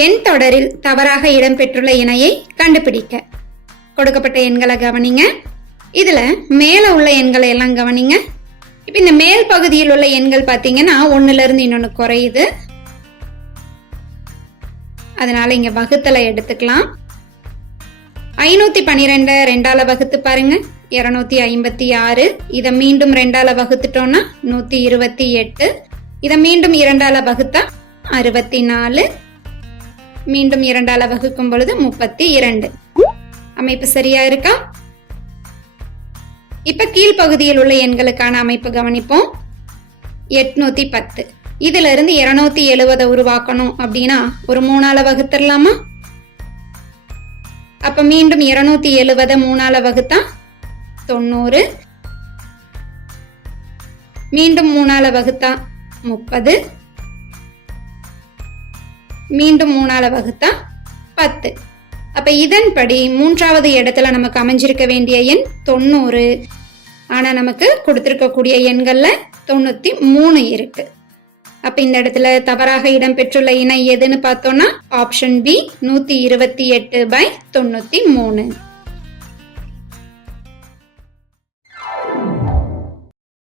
எண் தொடரில் தவறாக இடம்பெற்றுள்ள இணையை கண்டுபிடிக்க. கொடுக்கப்பட்ட எண்களை கவனிங்க. இதுல மேல உள்ள எண்களை எல்லாம் கவனிங்க. இப்ப இந்த மேல் பகுதியில் உள்ள எண்கள் பாத்தீங்கன்னா ஒண்ணுல இருந்து இன்னொன்னு குறையுது. அதனால இங்க வகுத்தலை எடுத்துக்கலாம். ஐநூத்தி பன்னிரெண்டை ரெண்டால வகுத்து பாருங்க. இருநூத்தி ஐம்பத்தி ஆறு. இதை மீண்டும் ரெண்டால வகுத்துட்டோம்னா நூத்தி இருபத்தி எட்டு. இதை மீண்டும் இரண்டால வகுத்தா அறுபத்தி நாலு. மீண்டும் இரண்டால வகுக்கும் பொழுது முப்பத்தி இரண்டு. அமைப்பு சரியா இருக்கா? இப்ப கீழ்ப்பகுதியில் உள்ள எண்களுக்கான அமைப்பு கவனிப்போம். எட்நூத்தி பத்து. இதுல இருந்து இருநூத்தி எழுவதை உருவாக்கணும் அப்படின்னா ஒரு மூணால வகுத்துடலாமா? அப்ப மீண்டும் இருநூத்தி எழுவதை மூணால வகுத்தா தொண்ணூறு. மீண்டும் மூணால வகுத்தா முப்பது. மீண்டும் மூணால வகுத்தா பத்து. அப்ப இதன்படி மூன்றாவது இடத்துல நமக்கு அமைஞ்சிருக்க வேண்டிய எண் தொண்ணூறு. ஆனா நமக்கு கொடுத்திருக்கக்கூடிய எண்கள்ல தொண்ணூத்தி மூணு இருக்கு. அப்ப இந்த இடத்துல தவறாக இடம்பெற்றுள்ள இணை எதுன்னு பார்த்தோம்னா ஆப்ஷன் பி நூத்தி இருபத்தி எட்டு பை தொண்ணூத்தி மூணு.